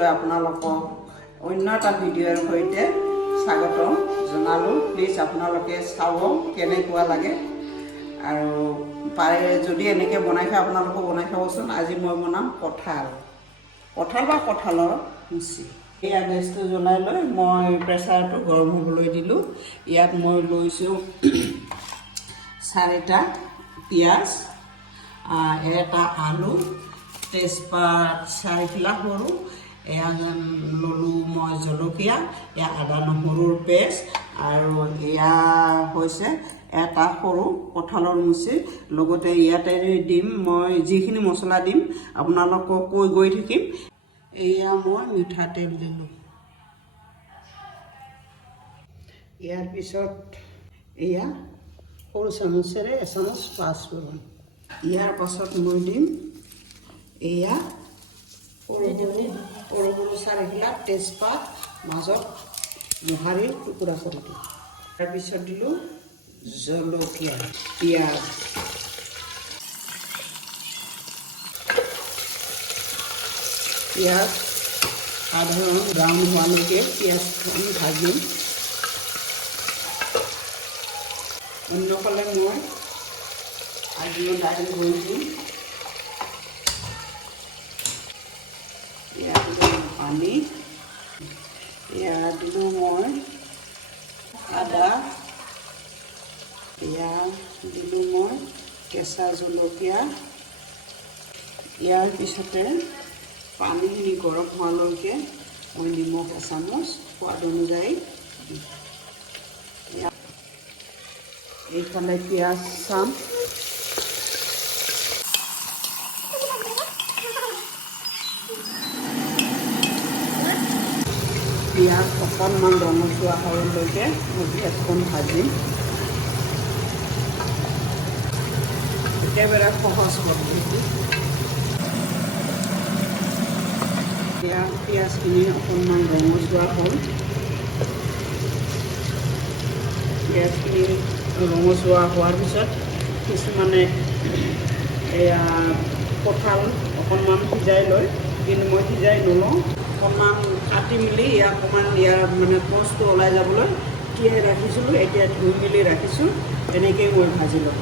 ভিডিঅ'লৈ আপোনালোকক অন্য এটা ভিডিঅ'ৰ সৈতে স্বাগত জনালোঁ। প্লিজ আপোনালোকে চাব কেনেকুৱা লাগে আৰু পাৰে যদি এনেকৈ বনাই খায় আপোনালোকে বনাই খাবচোন। আজি মই বনাম কঁঠাল বা কঁঠালৰ মুচি। এয়া গেছটো জ্বলাই লৈ মই প্ৰেছাৰটো গৰম হ'বলৈ দিলোঁ। ইয়াত মই লৈছোঁ 4টা পিঁয়াজ, এটা আলু, তেজপাত 4খিলা সৰু, এয়া ল'লোঁ মই জলকীয়া, এয়া আদা নহৰুৰ পেষ্ট আৰু এয়া হৈছে এটা সৰু কঁঠালৰ মুচি। লগতে ইয়াতে দিম মই যিখিনি মছলা দিম আপোনালোকক কৈ গৈ থাকিম। এয়া মই মিঠাতেল দিলোঁ। ইয়াৰ পিছত এয়া সৰু চামুচেৰে এচামুচ পাঁচফোৰণ। ইয়াৰ পাছত মই দিম এয়া সৰু সৰু 4খিলা তেজপাত মাজত মোহাৰি টুকুৰা কৰি দিওঁ। তাৰপিছত দিলোঁ জলকীয়া, পিঁয়াজ, সাধাৰণ ব্ৰাউন হোৱালৈকে পিঁয়াজখন ভাজিম। অন্যফালে মই আজিও দাইল বইল দিম। ইয়াত দিলোঁ পানী, ইয়াত দিলোঁ মই আদা, ইয়াত দিলোঁ মই কেঁচা জলকীয়া। ইয়াৰ পিছতে পানীখিনি গৰম হোৱালৈকে মই নিমখ এচামুচ সোৱাদ অনুযায়ী দিম। এইফালে পিঁয়াজ চাম, পিঁয়াজ অকণমান ৰঙচুৱা হোৱালৈকে মই পিঁয়াজখন ভাজিম। একেবাৰে সহজ পদ্ধতি। পিঁয়াজখিনি অকণমান ৰঙচুৱা হ'ল। পিঁয়াজখিনি ৰঙচুৱা হোৱাৰ পিছত কিছুমানে এয়া কঁঠাল অকণমান সিজাই লয়, কিন্তু মই সিজাই নলওঁ। অকণমান কাটি মেলি ইয়াৰ মানে টচটো ওলাই যাবলৈ তিয়াই ৰাখিছিলোঁ, এতিয়া ধুই মেলি ৰাখিছোঁ। এনেকৈয়ে মই ভাজি ল'ম।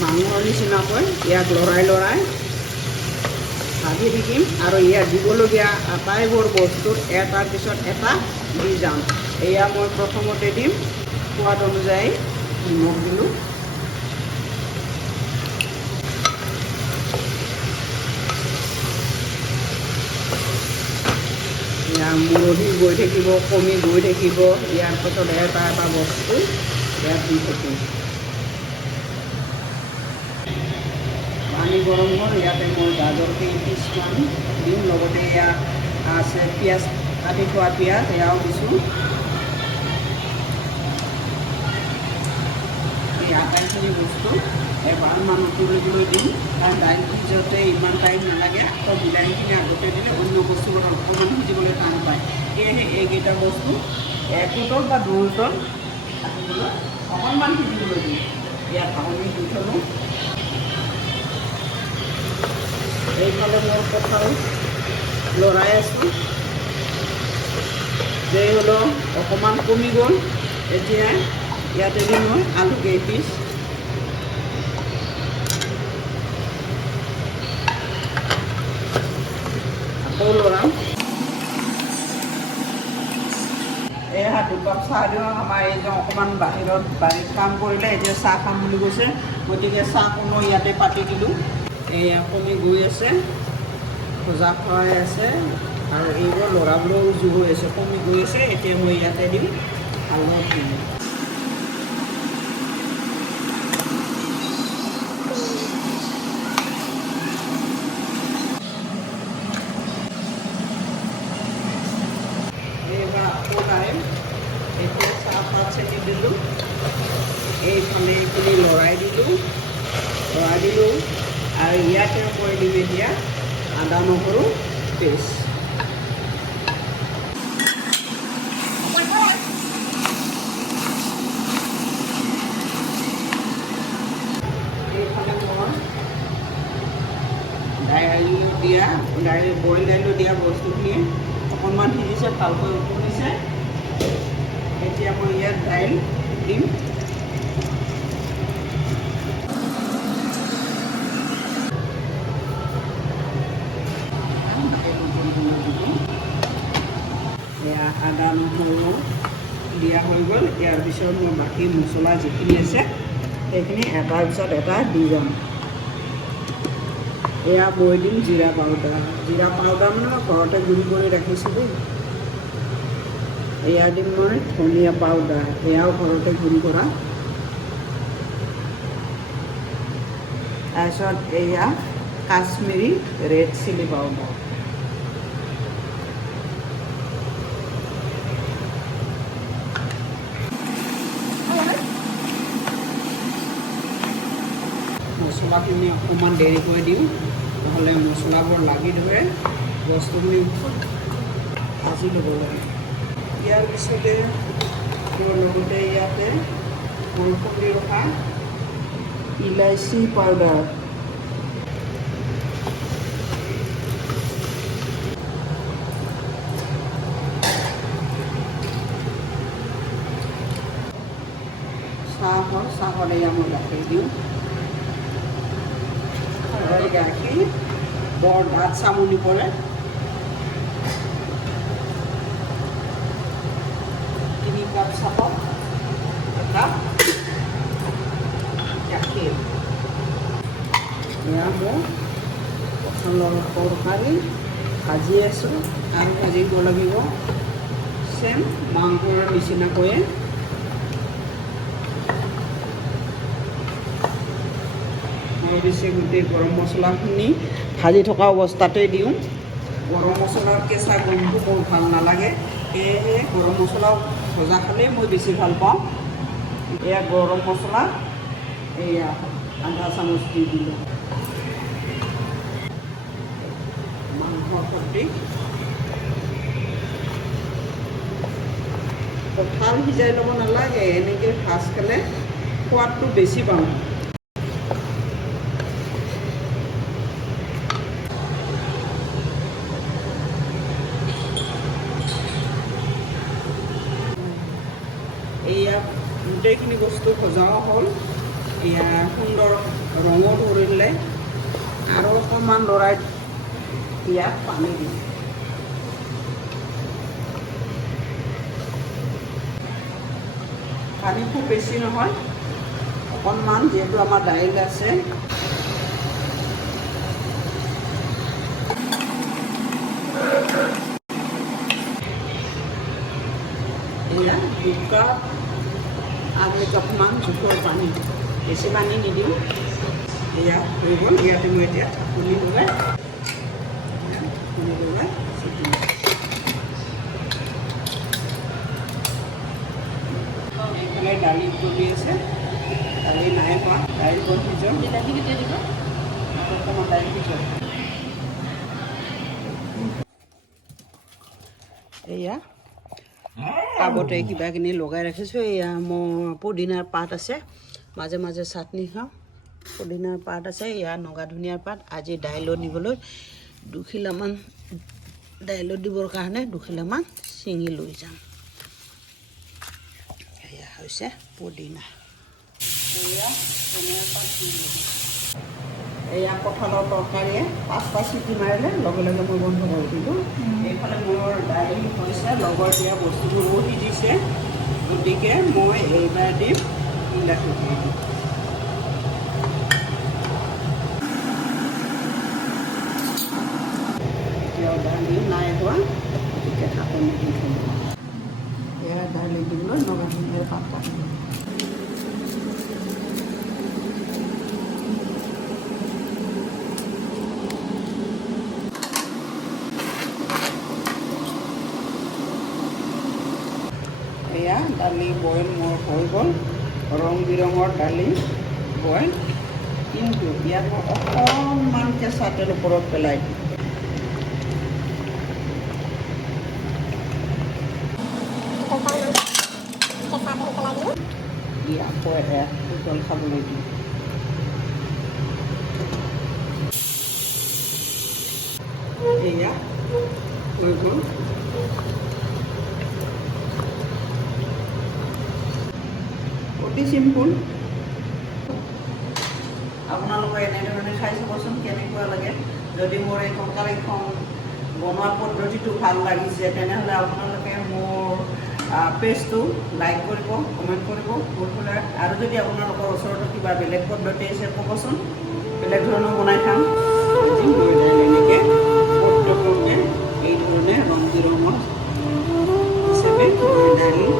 মাংসৰ নিচিনাকৈ ইয়াক লৰাই ভাজি থাকিম আৰু ইয়াত দিবলগীয়া আটাইবোৰ বস্তুত এটাৰ পিছত এটা দি যাম। এয়া মই প্ৰথমতে দিম সোৱাদ অনুযায়ী নিমখ দিলোঁ। এয়া মৰহি গৈ থাকিব, কমি গৈ থাকিব। ইয়াৰ পাছত এটা বস্তু ইয়াত দি থাকিম। পানী গৰম হ'ল, ইয়াতে মই গাজৰ কেইপিচমান দিম। লগতে ইয়াত আছে পিঁয়াজ, কাটি থোৱা পিঁয়াজ, এয়াও দিছোঁ। এই আটাইখিনি বস্তু এবাৰমান উতলিবলৈ দিম, কাৰণ দাইল সিজোতে ইমান টাইম নালাগে। আকৌ বিলাহীখিনি আগতে দিলে অন্য বস্তুবোৰ অকণমান সিজিবলৈ টান পায়। সেয়েহে এইকেইটা বস্তু 1 উতল বা 2 উতল অকণমান সিজিবলৈ দিম। ইয়াত ঢাকনি দি থ'লোঁ। এইফালে মোৰ কঁঠাল লৰাই আছোঁ। যে হ'লেও অকণমান কমি গ'ল। এতিয়া ইয়াতে দিম মই আলু কেইপিচ, আকৌ লৰাম। এয়া 2 কাপ চাহ দিওঁ। আমাৰ এই যে অকণমান বাৰীত কাম কৰিলে, এতিয়া চাহ খাম বুলি কৈছে, গতিকে চাহকণো ইয়াতে পাতি দিলোঁ। এয়া কমি গৈ আছে, ভজা খুৱাই আছে আৰু এইবোৰ লৰাবোৰো জোৰ হৈ আছে, কমি গৈ আছে। এতিয়া মই ইয়াতে দিম হালধি দিম। এইবাৰ আকৌ লাৰিম। এতিয়া চাহপাত চেনি দিলোঁ, এইফালে এইখিনি লৰাই দিলোঁ আৰু ইয়াতে কৰি দিম এতিয়া আদা নহৰু পেষ্ট। বইল দাইলত দিয়া বস্তুখিনি অকণমান সিজিছে, ভালকৈ উতলিছে। এতিয়া মই ইয়াত দাইল দিম। এয়া আদা নহৰু দিয়া হৈ গ'ল। ইয়াৰ পিছত মই বাকী মছলা যিখিনি আছে সেইখিনি এটাৰ পিছত এটা দি যাম। এয়া মই দিম জিৰা পাউডাৰ। জিৰা পাউডাৰ মানে মই ঘৰতে গুড়ি কৰি ৰাখিছিলোঁ। এয়া দিম মই ধনিয়া পাউডাৰ, এয়াও ঘৰতে গুড়ি কৰা। তাৰপিছত এয়া কাশ্মীৰী ৰেড চিলি পাউডাৰ। মছলাখিনি অকণমান দেৰিকৈ দিওঁ, নহ'লে মছলাবোৰ লাগি ধৰে। বস্তুখিনি ভাজি ল'ব লাগে। ইয়াৰ পিছতে লগতে ইয়াতে খুন্দি ৰখা ইলাচি পাউডাৰ, চাহত এয়া মই গাখীৰ দিওঁ। গাখীৰ বৰ ডাঠ চামনি পৰে। 3 কাপ চাহত একাপ গাখীৰ। এয়া মোৰ পচন্দৰ তৰকাৰী ভাজি আছোঁ আৰু ভাজিব লাগিব চেম মাংসৰ নিচিনাকৈয়ে। মই বেছি গোটেই গৰম মছলাখিনি ভাজি থকা অৱস্থাতে দিওঁ। গৰম মছলাৰ কেঁচা গোন্ধটো মোৰ ভাল নালাগে, সেয়েহে গৰম মছলা ভজা খালেই মই বেছি ভাল পাওঁ। এয়া গৰম মছলা এয়া আধা চামুচ দি দিলোঁ। মাংসৰ সৈতে কঁঠাল সিজাই ল'ব নালাগে, এনেকৈ ভাজ খালে সোৱাদটো বেছি পাওঁ। এয়া গোটেইখিনি বস্তু ভজাও হ'ল। এয়া সুন্দৰ ৰঙো ধৰিলে আৰু অকণমান লৰাই ইয়াত পানী দিম। পানী খুব বেছি নহয়, অকণমান, যিহেতু আমাৰ দাইল আছে। এয়া 2 কাপ 1/2 কাপমান জোখৰ পানী, বেছি পানী নিদিওঁ। এয়া হৈ গ'ল। ইয়াতে মই এতিয়া খুলি লগাই এইফালে দালি উতলি আছে, দালি নাই হোৱা, দাইল বৰ সিজক। বিলাহী কেতিয়া দিব? অকণমান দাইল সিজক। এয়া টাবতে কিবাকিনি লগাই ৰাখিছোঁ। এয়া মোৰ পুদিনাৰ পাত আছে, মাজে মাজে চাটনি খাওঁ। পুদিনাৰ পাত আছে, এয়া নগা ধনিয়াৰ পাত। আজি দাইলত দিবলৈ 2 খিলামান, দাইলত দিবৰ কাৰণে 2 খিলামান ছিঙি লৈ যাম। এয়া হৈছে পুদিনা। এয়া ধনিয়াৰ পাত দি দিওঁ। এয়া কঁঠালৰ তৰকাৰীয়ে 5টা চিটি মাৰিলে লগে লগে মই বন্ধ কৰি দিলোঁ। এইফালে মোৰ দাইল হৈছে, লগৰ দিয়া বস্তুবোৰো সিজিছে, গতিকে মই এইবাৰ দিম বিলাহী দি দিম। এতিয়াও দালি নাই হোৱা, গতিকে ঢাকনি দি থলোঁ। এয়া দালি দিবলৈ নগা ধনিয়াৰ পাত কাটিলোঁ। এয়া দালি বইল মোৰ হৈ গ'ল, ৰং বিৰঙৰ দালি বইল। কিন্তু ইয়াত মই অকণমান কেঁচা তেল ওপৰত পেলাই দিম। আকৌ উতল খাবলৈ দিম। এয়া হৈ গ'ল। অতি চিম্পুল। আপোনালোকে এনেধৰণে খাই চাবচোন কেনেকুৱা লাগে। যদি মোৰ এই তৰকাৰীখন বনোৱা পদ্ধতিটো ভাল লাগিছে তেনেহ'লে আপোনালোকে মোৰ পেজটো লাইক কৰিব, কমেণ্ট কৰিব ভুলফুলে। আৰু যদি আপোনালোকৰ ওচৰতো কিবা বেলেগ পদ্ধতি আছে ক'বচোন, বেলেগ ধৰণৰ বনাই খাম। মই দাইল এনেকৈ পদ্ধতিৰে এই ধৰণে ৰং বিৰঙৰ হিচাপে মই দাইল